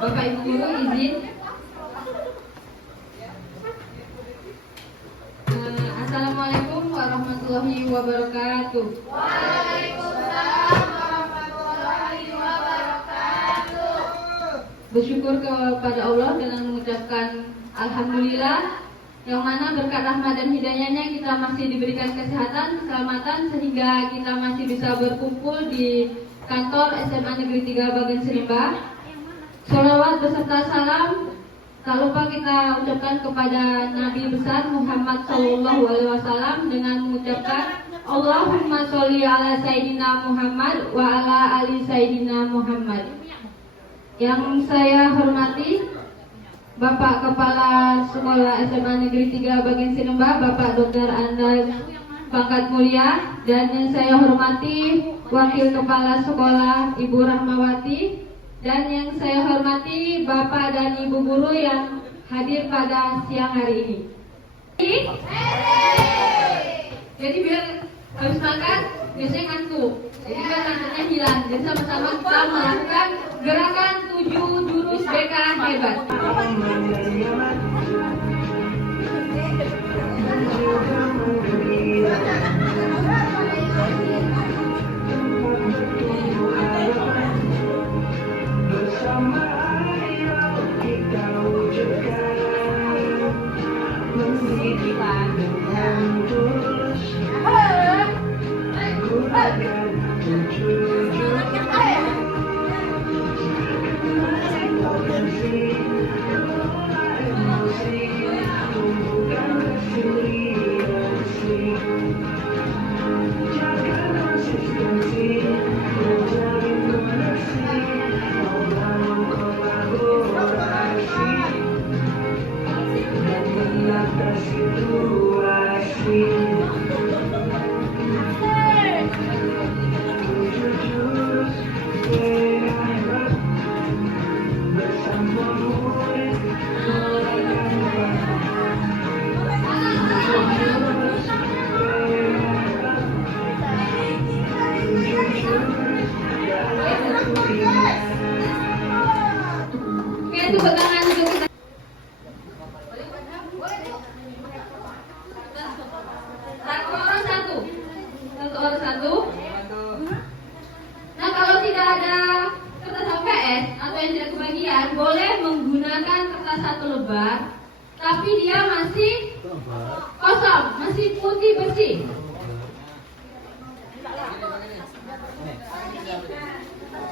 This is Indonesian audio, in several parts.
Bapak Ibu Guru izin. Assalamualaikum warahmatullahi wabarakatuh. Waalaikumsalam warahmatullahi wabarakatuh. Bersyukur kepada Allah dengan mengucapkan Alhamdulillah, yang mana berkat rahmat dan hidayahnya kita masih diberikan kesehatan, keselamatan, sehingga kita masih bisa berkumpul di kantor SMA Negeri 3 Bagan Serimba. Sholawat beserta salam tak lupa kita ucapkan kepada Nabi besar Muhammad SAW dengan mengucapkan Allahumma sholli ala Sayyidina Muhammad wa ala ali Sayyidina Muhammad. Yang saya hormati Bapak Kepala Sekolah SMA Negeri 3 Bagan Serimba, Bapak Dr. Andas Pangkat Mulia, dan yang saya hormati Wakil Kepala Sekolah Ibu Rahmawati, dan yang saya hormati Bapak dan Ibu Guru yang hadir pada siang hari ini. Jadi biar habis makan biasanya ngantuk, jadi biar ngantuknya hilang. Jadi sama-sama kita melakukan gerakan 7 jurus BK hebat. Itu pegangan juga kita. Satu orang satu. Nah, kalau tidak ada kertas HVS atau yang tidak kebagian, boleh menggunakan kertas 1 lembar, tapi dia masih kosong, masih putih bersih.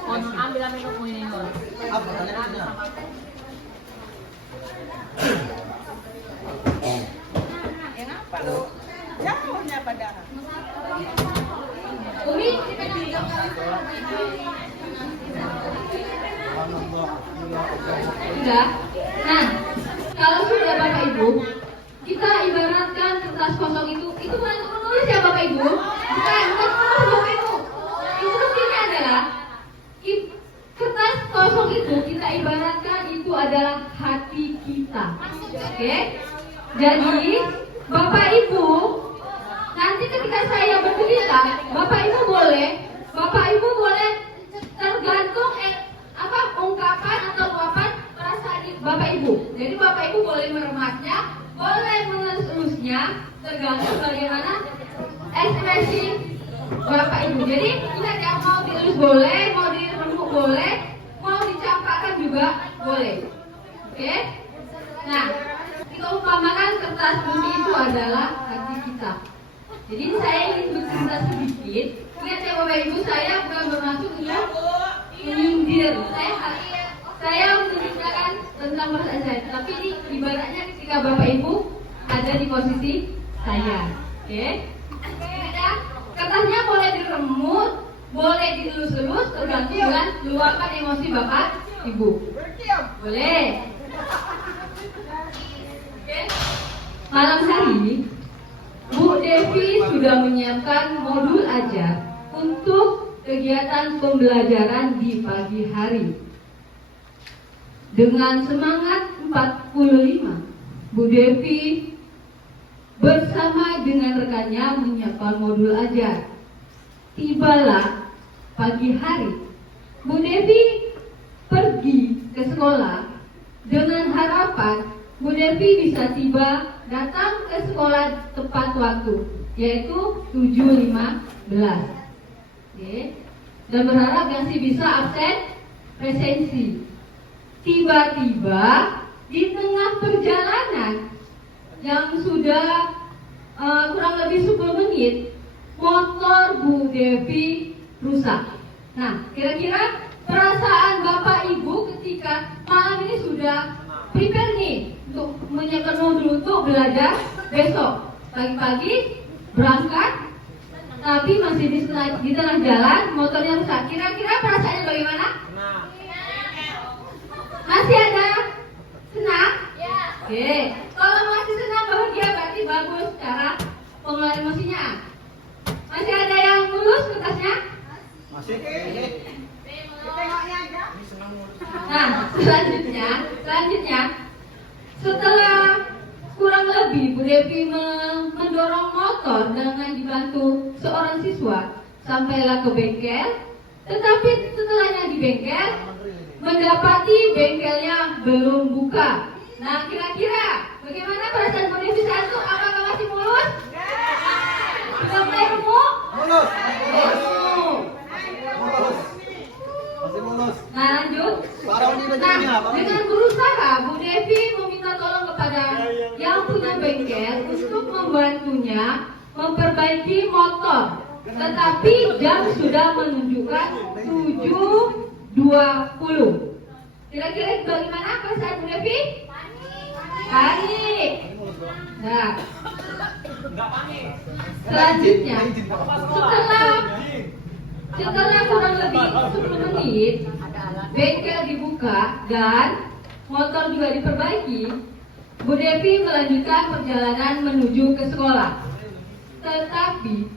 Ambil minum ini. Kenapa lu? Jauhnya padahal. Umi, sudah. Nah, kalau sudah Bapak Ibu, kita ibaratkan kertas kosong itu bukan untuk menulis ya Bapak Ibu. Bukan menulis Bapak Ibu. Instruksinya adalah kertas kosong itu kita ibaratkan itu adalah hati kita. Oke? Jadi Bapak Ibu, nanti ketika saya bercerita, Bapak Ibu boleh tergantung ungkapan atau luapan perasaan Bapak Ibu. Jadi Bapak Ibu boleh meremasnya, boleh mengelus-elusnya, tergantung bagaimana ekspresi Bapak Ibu. Jadi ingat ya, mau dielus boleh, mau diremuk boleh, mau dicampakkan juga boleh. Oke? Nah, kita umpamakan kertas putih itu adalah hati kita. Jadi saya ingin bercerita sedikit. Ingat ya Bapak Ibu, saya bukan bermaksud untuk menyindir. Saya menceritakan tentang perasaan saya. Tapi ini ibaratnya ketika Bapak Ibu ada di posisi saya. Oke? Ingat ya, kertasnya boleh diremut, boleh dilus-lus, tergantung dengan luapan emosi Bapak Ibu. Boleh. Oke? Malam hari Bu Devi sudah menyiapkan modul ajar untuk kegiatan pembelajaran di pagi hari. Dengan semangat 45, Bu Devi bersama dengan rekannya menyiapkan modul ajar. Tibalah pagi hari, Bu Devi pergi ke sekolah dengan harapan Bu Devi bisa tiba datang ke sekolah tepat waktu, yaitu 7.15. Oke. Dan berharap Yansi bisa absen presensi. Tiba-tiba di tengah perjalanan yang sudah kurang lebih 10 menit, motor Bu Devi rusak. Nah, kira-kira perasaan Bapak Ibu ketika malam ini sudah prepare nih untuk menyiapkan modul untuk belajar besok. Pagi-pagi berangkat, tapi masih di tengah jalan motornya rusak. Kira-kira perasaannya bagaimana? Masih ada senang? Oke. Kalau masih senang, bahagia, berarti bagus cara pengelolaan emosinya. Masih ada yang mulus kertasnya? Masih. Nah, selanjutnya setelah kurang lebih Bu Devi mendorong motor dengan dibantu seorang siswa sampailah ke bengkel, tetapi setelahnya di bengkel mendapati bengkelnya belum buka. Nah, kira-kira bagaimana perasaan Bu Devi saat itu? Apakah masih mulus? Sudah mulai remuk? Mulus. Remuk. Masih mulus. Nah, lanjut. Nah, dengan berusaha Bu Devi meminta tolong kepada yang punya bengkel untuk membantunya memperbaiki motor. Tetapi jam sudah menunjukkan 7.20. Kira-kira bagaimana perasaan Bu Devi? Panik. Nah, selanjutnya setelah kurang lebih 10 menit bengkel dibuka dan motor juga diperbaiki, Bu Devi melanjutkan perjalanan menuju ke sekolah. Tetapi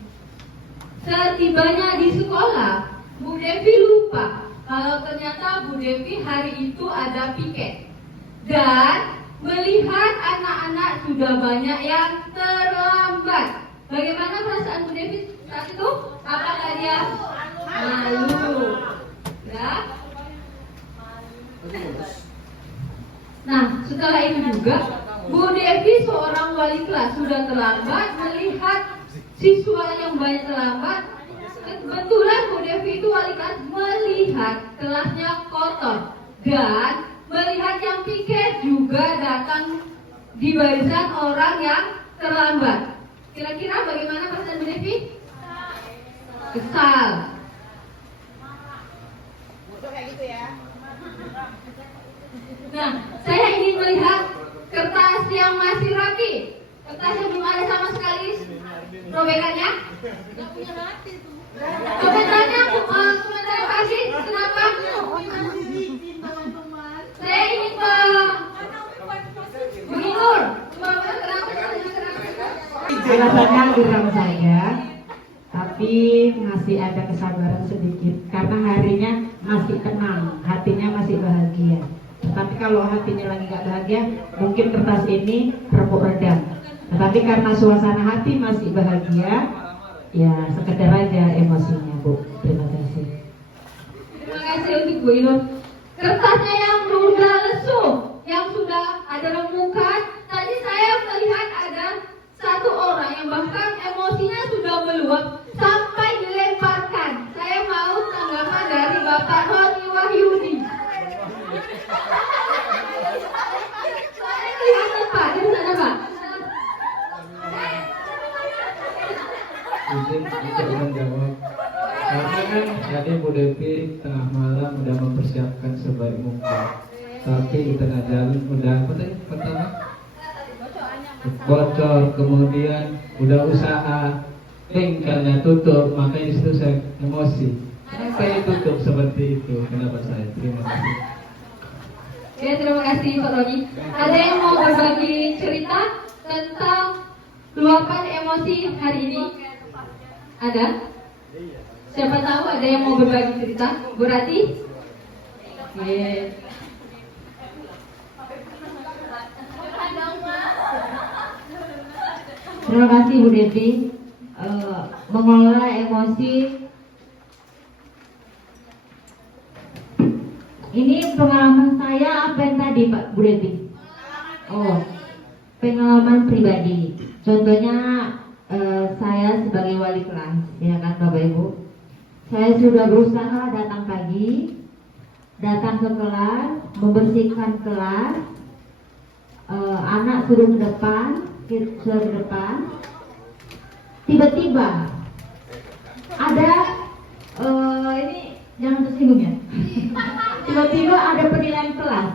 setibanya di sekolah, Bu Devi lupa kalau ternyata Bu Devi hari itu ada piket. Dan melihat anak-anak sudah banyak yang terlambat. Bagaimana perasaan Bu Devi saat itu? Apakah dia malu? Ya. Nah, setelah itu juga Bu Devi seorang wali kelas sudah terlambat melihat siswa yang banyak terlambat. Kebetulan Bu Devi itu wali kelas melihat kelasnya kotor dan melihat yang piket juga datang di barisan orang yang terlambat. Kira-kira bagaimana perasaan Bu Devi? Kesal. Nah, saya ingin melihat kertas yang masih rapi. Kertas yang belum ada sama sekali robekannya. Komentarnya, komentar kasih kenapa? Saya ingin menghibur. Alasannya geram saya, tapi masih ada kesabaran sedikit karena harinya masih tenang, hatinya masih bahagia. Tapi kalau hatinya lagi nggak bahagia, mungkin kertas ini remuk redam. Tetapi karena suasana hati masih bahagia, ya sekedar aja emosinya, Bu. Terima kasih. Terima kasih untuk Bu Ilun. Kertasnya yang sudah lesu, yang sudah ada remukan. Tadi saya melihat ada satu orang yang bahkan emosinya sudah meluap sampai dilemparkan. Saya mau tanggapan dari Bapak Roni Wahyudi. Saya kelihatan Pak, di sana Pak. Izin untuk menjawab. Karena kan tadi Bu Devi tengah malam udah mempersiapkan sebaik mungkin, tapi di tengah jalan udah apa tadi pertama bocor, kemudian udah usaha bengkelnya tutup, makanya disitu saya emosi. Kenapa ya tutup seperti itu? Kenapa saya? Terima kasih. Ya, terima kasih Pak Roni. Ada yang mau berbagi cerita tentang luapan emosi hari ini? Ada? Siapa tahu ada yang mau berbagi cerita? Bu Rati? Oke. Terima kasih Bu Devi. Mengelola emosi Ini pengalaman saya apa yang tadi Pak Bu Devi? Oh, pengalaman pribadi. Contohnya saya sebagai wali kelas, ya kan Bapak Ibu. Saya sudah berusaha datang pagi, datang ke kelas, membersihkan kelas. Anak suruh ke depan, tiba-tiba ada ini jangan tersinggung ya. Tiba-tiba ada penilaian kelas.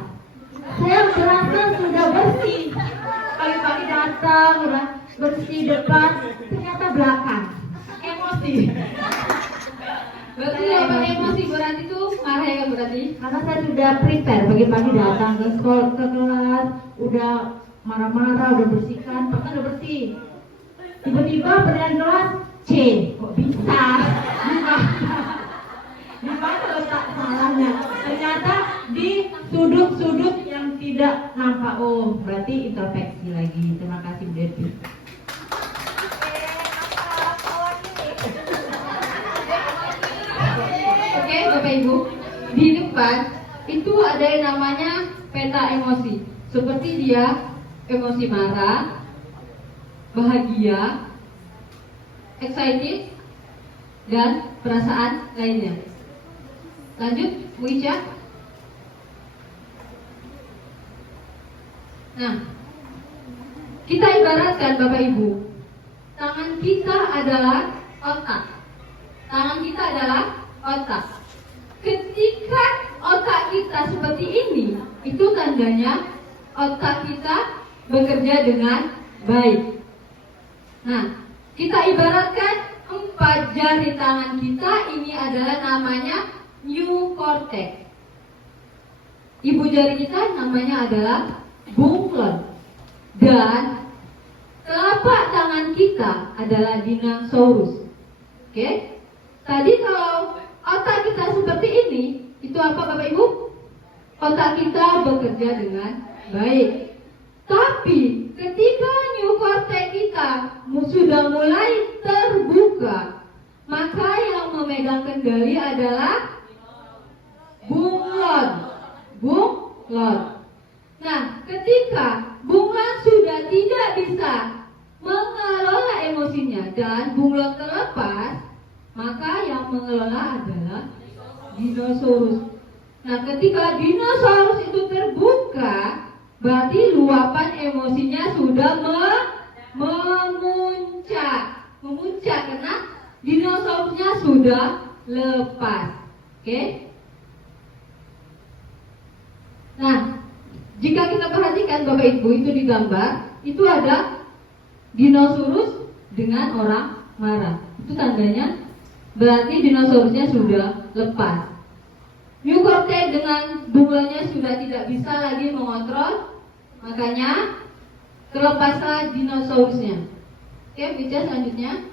Saya merasa sudah bersih. Pagi-pagi datang udah bersih depan, ternyata belakang. Emosi. Berarti apa emosi berarti tuh marah ya kan berarti? Karena saya sudah prepare pagi-pagi datang ke sekolah, ke kelas, udah marah-marah, udah bersihkan, pokoknya udah bersih. Tiba-tiba penilaian kelas C, kok bisa? Di mana letak salahnya? Ternyata di sudut-sudut yang tidak nampak. Oh, berarti introspeksi lagi. Terima kasih Bu Devi. Oke, Bapak Ibu, di depan itu ada yang namanya peta emosi. Seperti dia emosi marah, bahagia, excited, dan perasaan lainnya. Lanjut, Bu Ica. Nah, kita ibaratkan Bapak Ibu, tangan kita adalah otak. Tangan kita adalah otak. Ketika otak kita seperti ini, itu tandanya otak kita bekerja dengan baik. Nah, kita ibaratkan 4 jari tangan kita ini adalah namanya new cortex. Ibu jari kita namanya adalah bunglon. Dan telapak tangan kita adalah dinosaurus. Oke? Tadi kalau otak kita seperti ini, itu apa Bapak Ibu? Otak kita bekerja dengan baik. Tapi ketika new cortex kita sudah mulai terbuka, maka yang memegang kendali adalah bunglon. Bunglon. Nah, ketika bunglon sudah tidak bisa mengelola emosinya dan bunglon terlepas, maka yang mengelola adalah dinosaurus. Nah, ketika dinosaurus itu terbuka, berarti luapan emosinya sudah memuncak karena dinosaurusnya sudah lepas. Oke? Nah, jika kita perhatikan Bapak Ibu itu di gambar, itu ada dinosaurus dengan orang marah. Itu tandanya berarti dinosaurusnya sudah lepas. New cortex dengan bunglonnya sudah tidak bisa lagi mengontrol, makanya terlepaslah dinosaurusnya. Oke, bicara selanjutnya.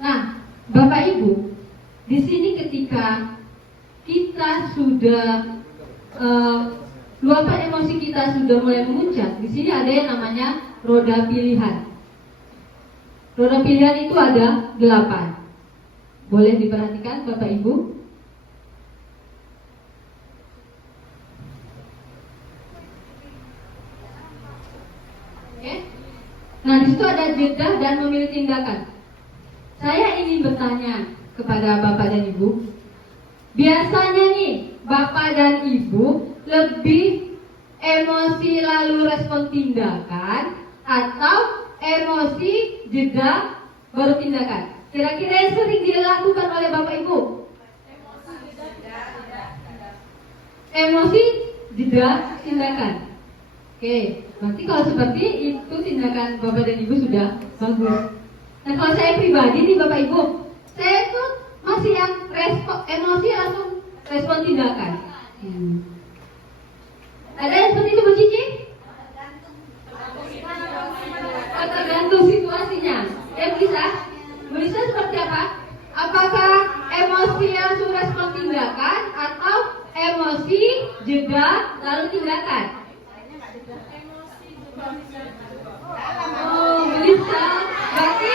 Nah, Bapak Ibu, di sini ketika kita sudah luapan emosi kita sudah mulai memuncak, di sini ada yang namanya roda pilihan. Roda pilihan itu ada 8. Boleh diperhatikan Bapak Ibu. Oke. Nah, di situ ada jeda dan memilih tindakan. Saya ingin bertanya kepada Bapak dan Ibu. Biasanya nih, Bapak dan Ibu lebih emosi lalu respon tindakan atau emosi jeda baru tindakan? Kira-kira yang sering dilakukan oleh Bapak Ibu? Emosi jeda tindakan. Oke, berarti kalau seperti itu tindakan Bapak dan Ibu sudah bagus. Nah, kalau saya pribadi nih Bapak Ibu, saya tuh masih yang emosi langsung respon tindakan. Ada yang seperti itu Bu Cici? Tergantung situasinya. Ya bisa. Bisa seperti apa? Apakah emosi langsung respon tindakan atau emosi jeda lalu tindakan? Oh, bisa. Berarti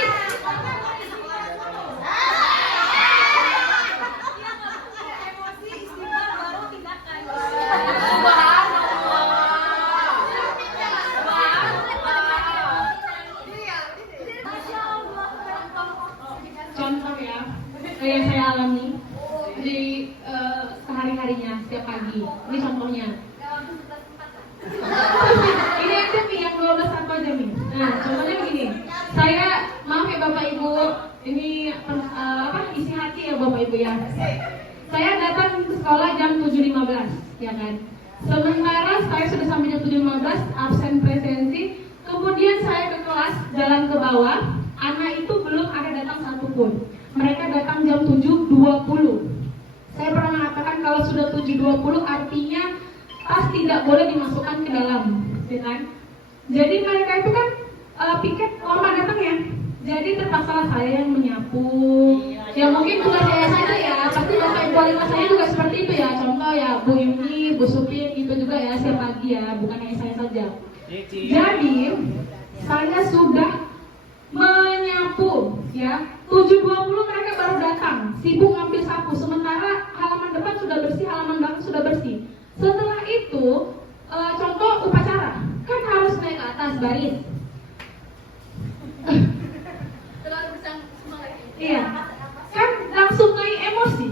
alami di sehari-harinya setiap pagi. Ini contohnya. Ini aja nih yang 12 satu aja nih. Nah, contohnya begini. Saya maaf ya Bapak Ibu, ini isi hati ya Bapak Ibu ya. Saya datang ke sekolah jam 7.15, ya kan. Sementara saya sudah sampai jam 7.15 absen presensi. Kemudian saya ke kelas, jalan ke bawah. Anak itu belum ada datang satupun. Mereka datang jam 7.20. Saya pernah mengatakan kalau sudah 7.20 artinya tas tidak boleh dimasukkan ke dalam, ya kan? Jadi mereka itu kan piket lama datang ya. Jadi terpaksa saya yang menyapu. Ya mungkin bukan saya saja ya, pasti Bapak Ibu wali kelas saya juga seperti itu ya. Contoh ya Bu Yuni, Bu Supin itu juga ya setiap pagi ya, bukan hanya saya saja. Jadi saya sudah menyapu ya. 7.20 mereka baru datang, sibuk ngambil sapu. Sementara halaman depan sudah bersih, halaman belakang sudah bersih. Setelah itu, contoh upacara, kan harus naik ke atas baris. Iya, kan langsung naik emosi,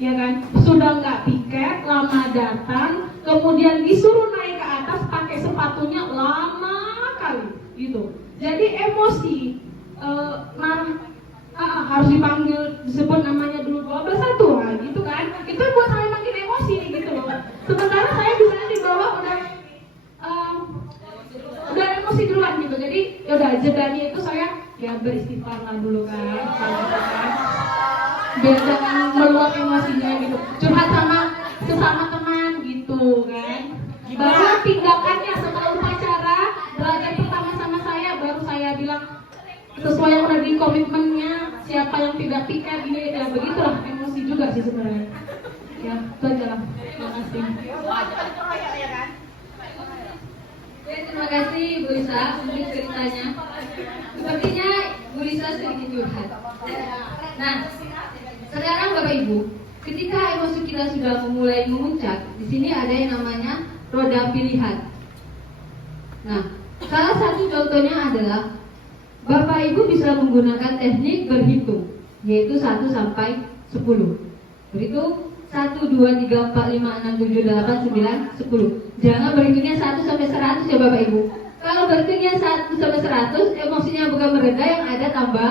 ya kan? Sudah nggak piket, lama datang, kemudian disuruh naik ke atas pakai sepatunya lama kali, gitu. Jadi emosi, harus dipanggil, disebut namanya dulu 12-1 lah, gitu kan? Itu buat saya makin emosi nih, gitu loh. Sementara saya biasanya di bawah udah emosi duluan gitu. Jadi yaudah jedanya itu saya ya beristighfar lah dulu kan, biar jangan meluap emosinya gitu. Curhat sama sesama teman gitu kan. Baru tindakannya setelah upacara belajar pertama sama saya, baru saya bilang sesuai yang udah di komitmennya, siapa yang tidak pikat ini ya begitulah, emosi juga sih sebenarnya. Ya, itu aja lah. Terima kasih. Oke, terima kasih Bu Lisa untuk ceritanya. Sepertinya Bu Lisa sedikit curhat. Nah, sekarang Bapak Ibu, ketika emosi kita sudah mulai memuncak, di sini ada yang namanya roda pilihan. Nah, salah satu contohnya adalah Bapak Ibu bisa menggunakan teknik berhitung, yaitu 1 sampai 10. Berhitung 1, 2, 3, 4, 5, 6, 7, 8, 9, 10. Jangan berhitungnya 1 sampai 100 ya Bapak Ibu. Kalau berhitungnya 1 sampai 100, emosinya bukan mereda, yang ada tambah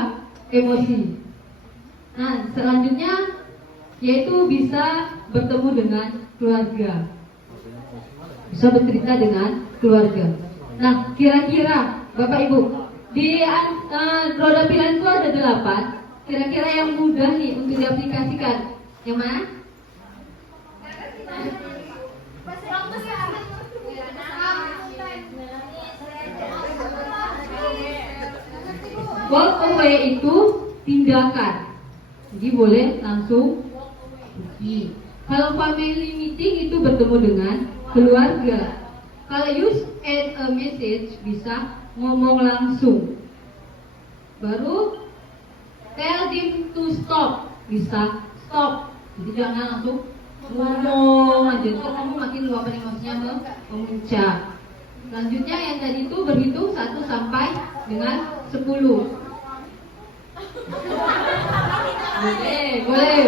emosi. Nah, selanjutnya yaitu bisa bertemu dengan keluarga, bisa bercerita dengan keluarga. Nah, kira-kira Bapak Ibu, di roda pilihan itu ada 8. Kira-kira yang mudah nih untuk diaplikasikan yang mana? Walk away itu tindakan, jadi boleh langsung pergi. Kalau family meeting itu bertemu dengan keluarga. Kalau use add a message bisa ngomong langsung. Baru tell them to stop, bisa stop. Jadi jangan langsung ngomong aja, terus kamu makin luapan emosinya memuncak. Selanjutnya yang tadi itu berhitung 1 sampai dengan 10. Boleh.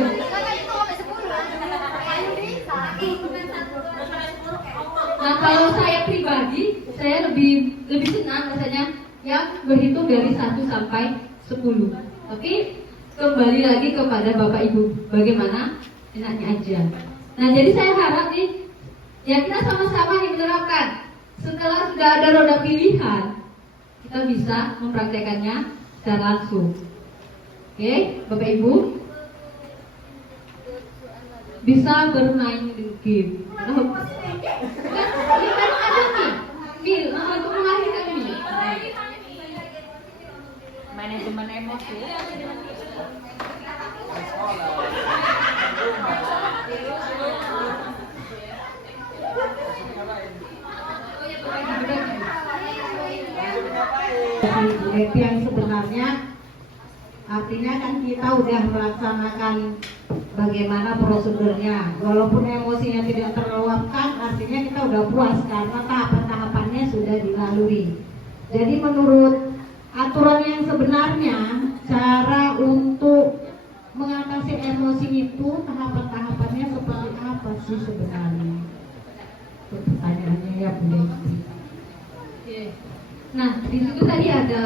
Nah, kalau saya pribadi, saya lebih senang rasanya yang berhitung dari 1 sampai 10. Tapi kembali lagi kepada Bapak Ibu, bagaimana enaknya aja. Nah, jadi saya harap nih, ya kita sama-sama nih menerapkan. Setelah sudah ada roda pilihan, kita bisa mempraktekannya secara langsung. Oke, Bapak Ibu bisa bermain game. Ini kan ada nih, untuk mengalihkan ini. Manajemen emosi. Itu yang sebenarnya artinya kan kita udah melaksanakan bagaimana prosedurnya. Walaupun emosinya tidak terluapkan, artinya kita udah puas karena tahapan-tahapannya sudah dilalui. Jadi menurut aturan yang sebenarnya, cara untuk mengatasi emosi itu tahapan-tahapannya seperti apa sih sebenarnya? Itu pertanyaannya ya Bu Devi. Oke. Nah, di situ tadi ada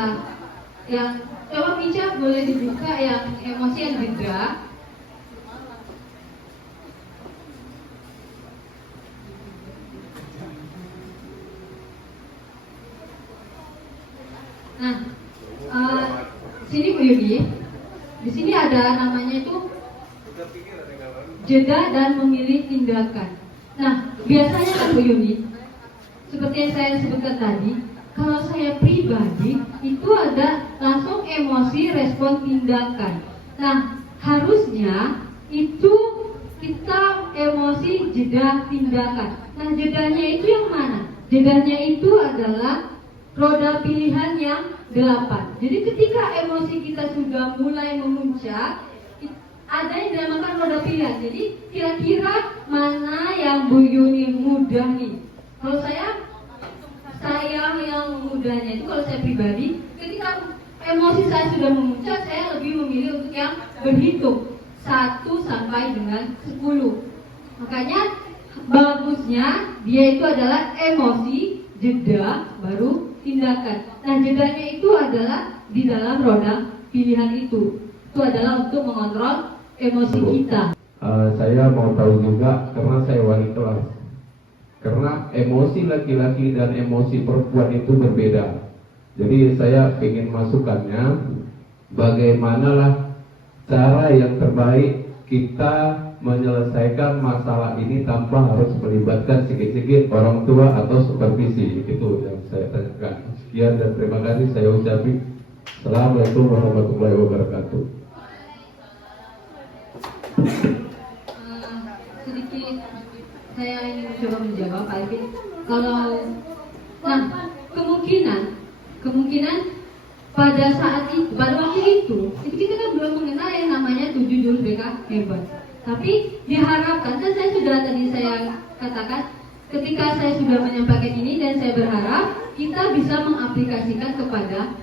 yang coba Mica boleh dibuka yang emosi yang jeda. Nah, sini Bu Yudi, di sini ada namanya itu jeda dan memilih tindakan. Nah, biasanya kan Bu Yudi, seperti yang saya sebutkan tadi, kalau saya pribadi itu ada langsung emosi, respon, tindakan. Nah, harusnya itu kita emosi, jeda, tindakan. Nah, jedanya itu yang mana? Jedanya itu adalah roda pilihan yang 8. Jadi ketika emosi kita sudah mulai memuncak, ada yang dinamakan roda pilihan. Jadi kira-kira mana yang Bu Yuni mudah nih? Kalau saya yang mudahnya itu, kalau saya pribadi, ketika emosi saya sudah memuncak, saya lebih memilih untuk yang berhitung 1 sampai dengan 10. Makanya bagusnya dia itu adalah emosi, jeda, baru tindakan. Nah, jedanya itu adalah di dalam roda pilihan itu. Itu adalah untuk mengontrol emosi kita. Saya mau tahu juga karena saya wali kelas. Karena emosi laki-laki dan emosi perempuan itu berbeda. Jadi saya ingin masukannya, bagaimanalah cara yang terbaik kita menyelesaikan masalah ini tanpa harus melibatkan sedikit-sedikit orang tua atau supervisi. Itu yang saya tanyakan. Sekian dan terima kasih saya ucapkan. Assalamualaikum warahmatullahi wabarakatuh. Sedikit saya ingin coba menjawab Pak Alvin. Kemungkinan pada saat itu, pada waktu itu kita kan belum mengenal yang namanya 7 jurus BK hebat. Tapi diharapkan, kan saya katakan, ketika saya sudah menyampaikan ini dan saya berharap kita bisa mengaplikasikan kepada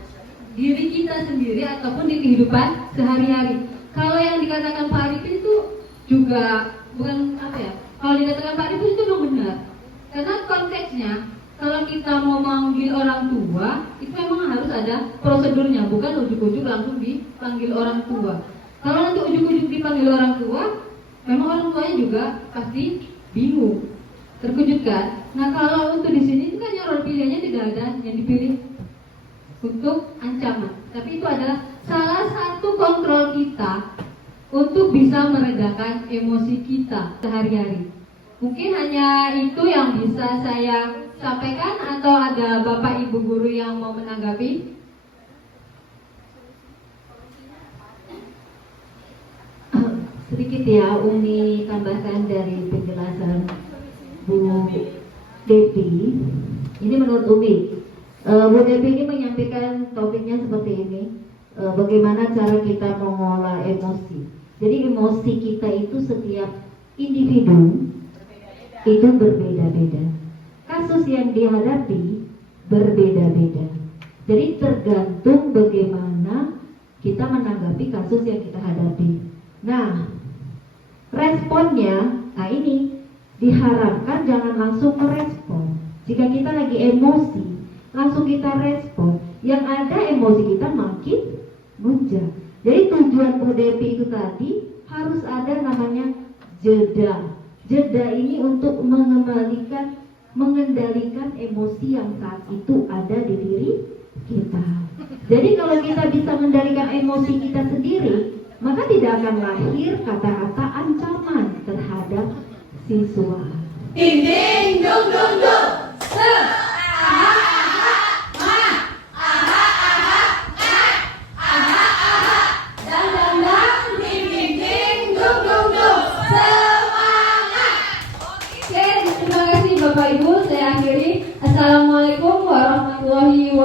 diri kita sendiri ataupun di kehidupan sehari-hari. Kalau yang dikatakan Pak Arifin itu juga bukan apa ya? Kalau dikatakan Pak Arifin itu memang benar. Karena konteksnya, kalau kita mau manggil orang tua, itu memang harus ada prosedurnya, bukan ujuk-ujuk langsung dipanggil orang tua. Kalau nanti ujuk-ujuk dipanggil orang tua, memang orang tuanya juga pasti bingung, terkejut kan? Nah, kalau untuk di sini itu kan yang role pilihannya tidak ada yang dipilih untuk ancaman, tapi itu adalah salah satu kontrol kita untuk bisa meredakan emosi kita sehari-hari. Mungkin hanya itu yang bisa saya sampaikan, atau ada Bapak Ibu guru yang mau menanggapi? Sedikit ya Umi tambahkan dari penjelasan Bu Devi. Ini menurut Umi, Bu Devi ini menyampaikan topiknya seperti ini, bagaimana cara kita mengolah emosi. Jadi emosi kita itu setiap individu itu berbeda-beda. Kasus yang dihadapi berbeda-beda. Jadi tergantung bagaimana kita menanggapi kasus yang kita hadapi. Nah, responnya, nah ini diharapkan jangan langsung merespon. Jika kita lagi emosi, langsung kita respon, yang ada emosi kita makin muncul. Jadi tujuan Bu Devi itu tadi harus ada namanya jeda. Jeda ini untuk mengendalikan emosi yang saat itu ada di diri kita. Jadi kalau kita bisa mengendalikan emosi kita sendiri, maka tidak akan lahir kata-kata ancaman terhadap siswa. Ding ding dong dong dong.